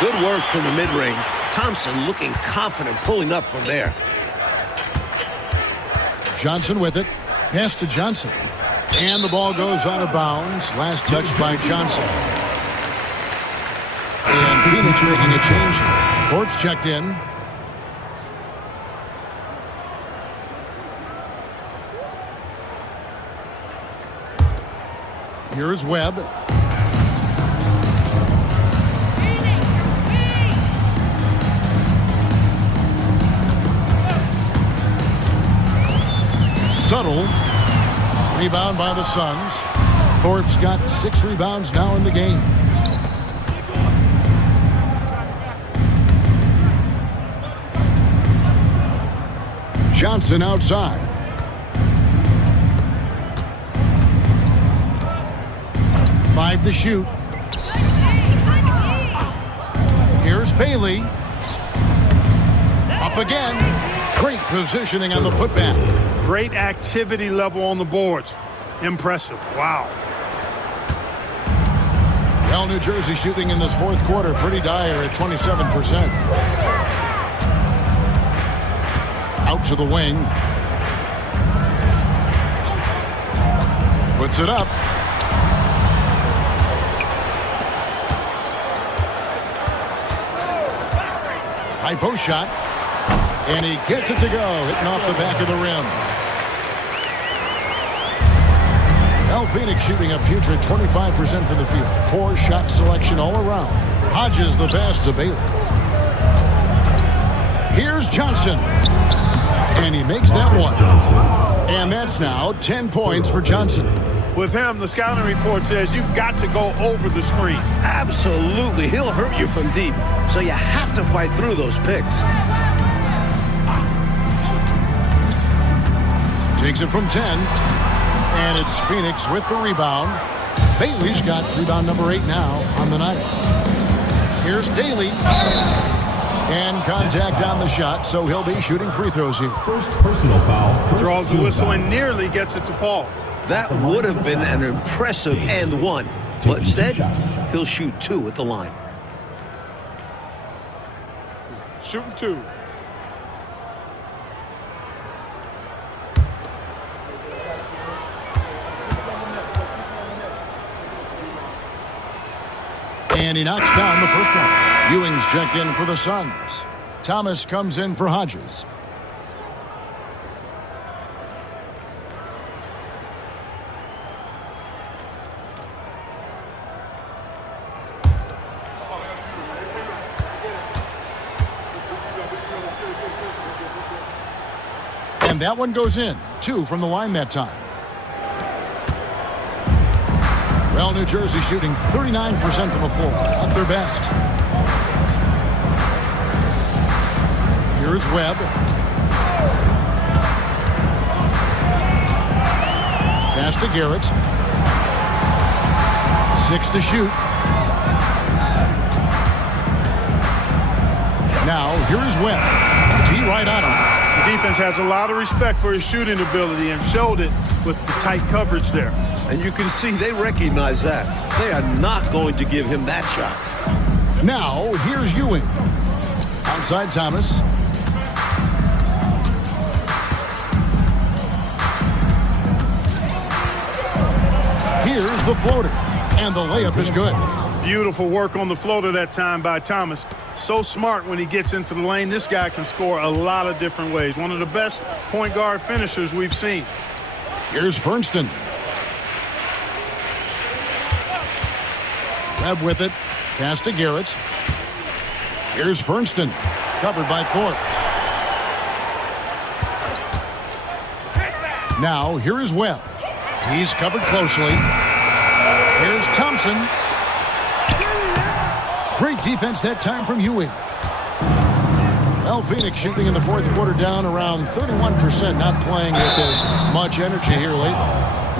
Good work from the mid-range. Thompson looking confident pulling up from there. Johnson with it. Pass to Johnson. And the ball goes out of bounds. Last touch by Johnson. And Phoenix making a change here. Thorpe's checked in. Here's Webb. Subtle. Rebound by the Suns. Thorpe's got 6 rebounds now in the game. Johnson outside. Five to shoot. Here's Bailey. Up again. Great positioning on the putback. Great activity level on the boards. Impressive. Wow. Well, New Jersey shooting in this fourth quarter pretty dire at 27%. Out to the wing. Puts it up. High post shot. And he gets it to go, hitting off the back of the rim. Well, Phoenix shooting a putrid 25% from the field. Poor shot selection all around. Hodges the pass to Bailey. Here's Johnson. And he makes that one. And that's now 10 points for Johnson. With him, the scouting report says you've got to go over the screen. Absolutely. He'll hurt you from deep. So you have to fight through those picks. Takes it from 10. And it's Phoenix with the rebound. Bailey's got rebound number 8 now on the night. Here's Daly. And contact on the shot, so he'll be shooting free throws here. First personal foul. Draws the whistle and nearly gets it to fall. That would have been an impressive and one. But instead, he'll shoot 2 at the line. Shooting 2. And he knocks down the first one. Ewing's checked in for the Suns. Thomas comes in for Hodges. And that one goes in. 2 from the line that time. Well, New Jersey shooting 39% from the floor, at their best. Here's Webb. Pass to Garrett. 6 to shoot. Now, here is Webb. Tee right on him. The defense has a lot of respect for his shooting ability and showed it with the tight coverage there. And you can see they recognize that. They are not going to give him that shot. Now, here's Ewing. Outside Thomas. Here's the floater. And the layup is good. Beautiful work on the floater that time by Thomas. So smart when he gets into the lane. This guy can score a lot of different ways. One of the best point guard finishers we've seen. Here's Fernston. Webb with it. Pass to Garrett. Here's Fernston. Covered by Thorpe. Now, here is Webb. He's covered closely. Here's Thompson. Great defense that time from Ewing. Well, Phoenix shooting in the fourth quarter down around 31%, not playing with as much energy here lately.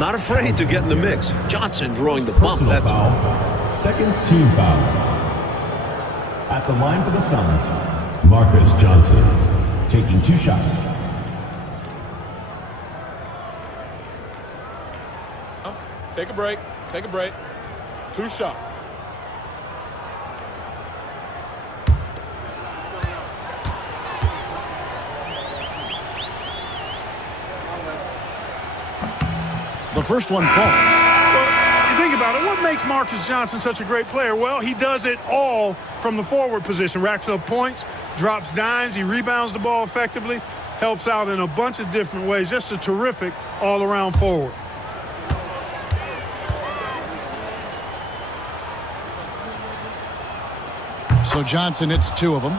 Not afraid to get in the mix. Johnson drawing the bump that time. Second team foul. At the line for the Suns, Marcus Johnson taking 2 shots. Take a break. Take a break. 2 shots. The first one falls. Well, you think about it, what makes Marcus Johnson such a great player? Well, he does it all from the forward position. Racks up points, drops dimes, he rebounds the ball effectively, helps out in a bunch of different ways. Just a terrific all-around forward. So Johnson hits 2 of them.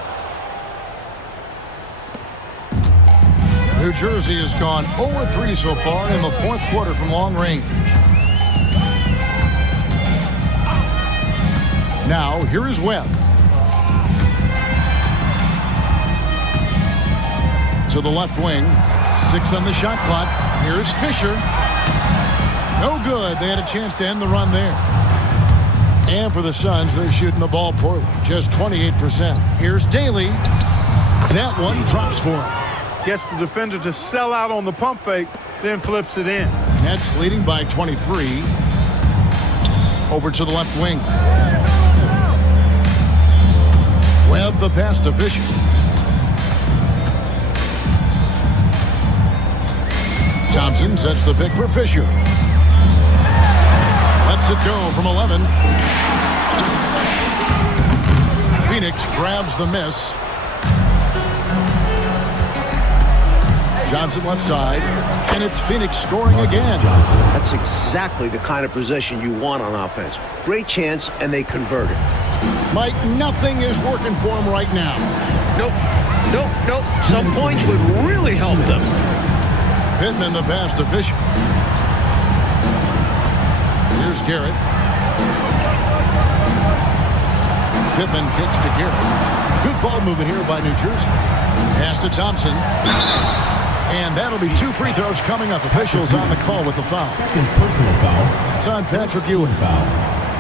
New Jersey has gone 0-3 so far in the fourth quarter from long range. Now, here is Webb. To the left wing. 6 on the shot clock. Here's Fisher. No good. They had a chance to end the run there. And for the Suns, they're shooting the ball poorly. Just 28%. Here's Daly. That one drops for him. Gets the defender to sell out on the pump fake, then flips it in. Nets leading by 23. Over to the left wing. Webb the pass to Fisher. Thompson sets the pick for Fisher. Lets it go from 11. Phoenix grabs the miss. Johnson left side, and it's Phoenix scoring again. That's exactly the kind of possession you want on offense. Great chance, and they convert it. Mike, nothing is working for him right now. Nope. Nope. Nope. Some points would really help them. Pittman the pass to Fisher. Here's Garrett. Pittman kicks to Garrett. Good ball movement here by New Jersey. Pass to Thompson. And that'll be 2 free throws coming up. Officials on the call with the foul. Second personal foul. It's on Patrick Ewing. Foul.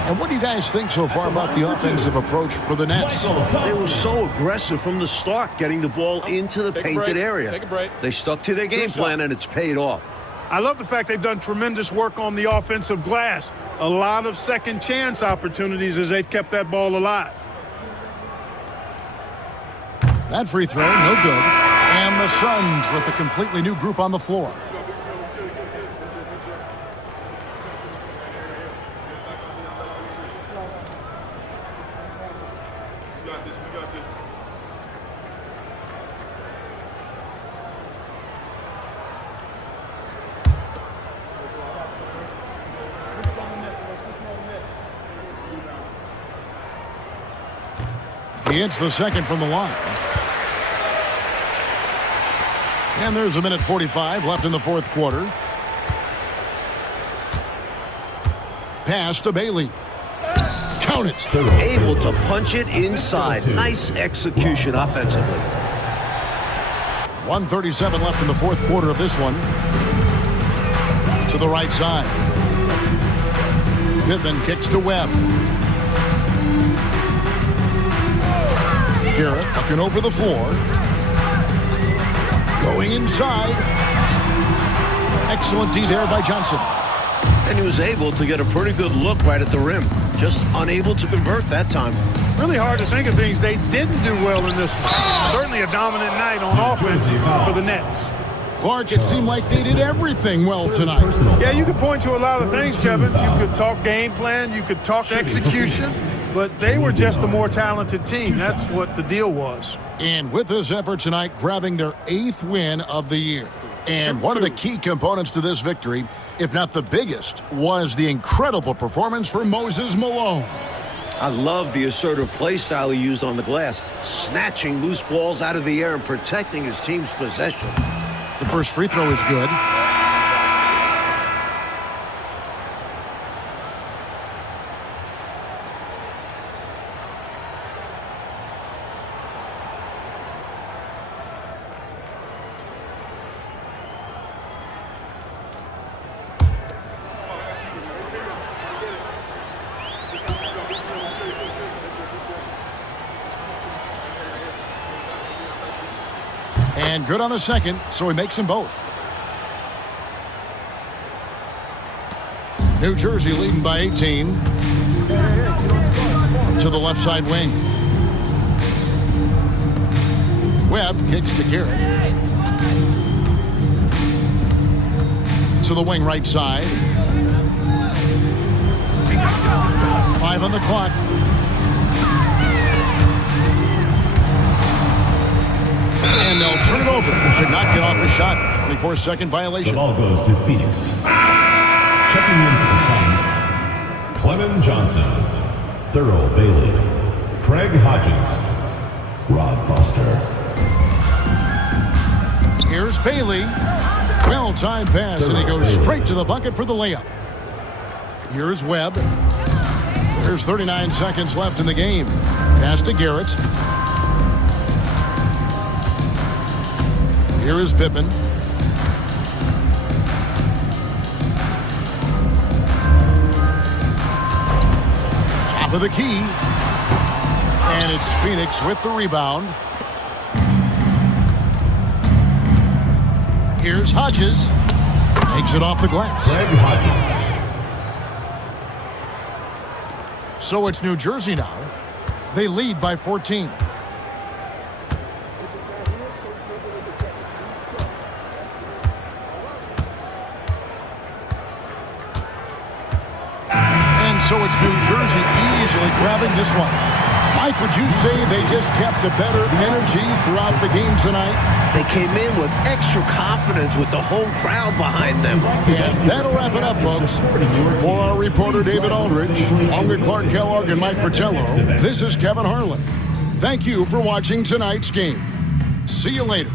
And what do you guys think so far about the offensive approach for the Nets? They were so aggressive from the start, getting the ball into the painted area. Take a break. They stuck to their game plan, and it's paid off. I love the fact they've done tremendous work on the offensive glass. A lot of second chance opportunities as they've kept that ball alive. That free throw, no good. And the Suns with a completely new group on the floor. He hits the second from the line. And there's a minute 45 left in the fourth quarter. Pass to Bailey. Count it. Able to punch it inside. Nice execution offensively. 1:37 left in the fourth quarter of this one. To the right side. Pittman kicks to Webb. Garrett looking over the floor. Going inside. Excellent D there by Johnson. And he was able to get a pretty good look right at the rim. Just unable to convert that time. Really hard to think of things they didn't do well in this one. Certainly a dominant night on offense for the Nets. Clark, it seemed like they did everything well tonight. Yeah, you could point to a lot of things, Kevin. You could talk game plan, you could talk execution, but they were just a more talented team. That's what the deal was. And with this effort tonight, grabbing their 8th win of the year. And one of the key components to this victory, if not the biggest, was the incredible performance for Moses Malone. I love the assertive play style he used on the glass, snatching loose balls out of the air and protecting his team's possession. The first free throw is good. And good on the second, so he makes them both. New Jersey leading by 18. To the left side wing. Webb kicks to Garrett. To the wing right side. 5 on the clock. And they'll turn it over. Should not get off a shot. 24-second violation. The ball goes to Phoenix. Checking in for the Suns, Clement Johnson, Thurl Bailey, Craig Hodges, Rod Foster. Here's Bailey. Well-timed pass, and he goes straight to the bucket for the layup. Here's Webb. There's 39 seconds left in the game. Pass to Garrett. Here is Pippen. Top of the key. And it's Phoenix with the rebound. Here's Hodges. Makes it off the glass. Craig Hodges. So it's New Jersey now. They lead by 14. So it's New Jersey easily grabbing this one. Mike, would you say they just kept a better energy throughout the game tonight? They came in with extra confidence with the home crowd behind them. And that'll wrap it up, folks. For our reporter, David Aldridge, along with Clark Kellogg and Mike Fratello, this is Kevin Harlan. Thank you for watching tonight's game. See you later.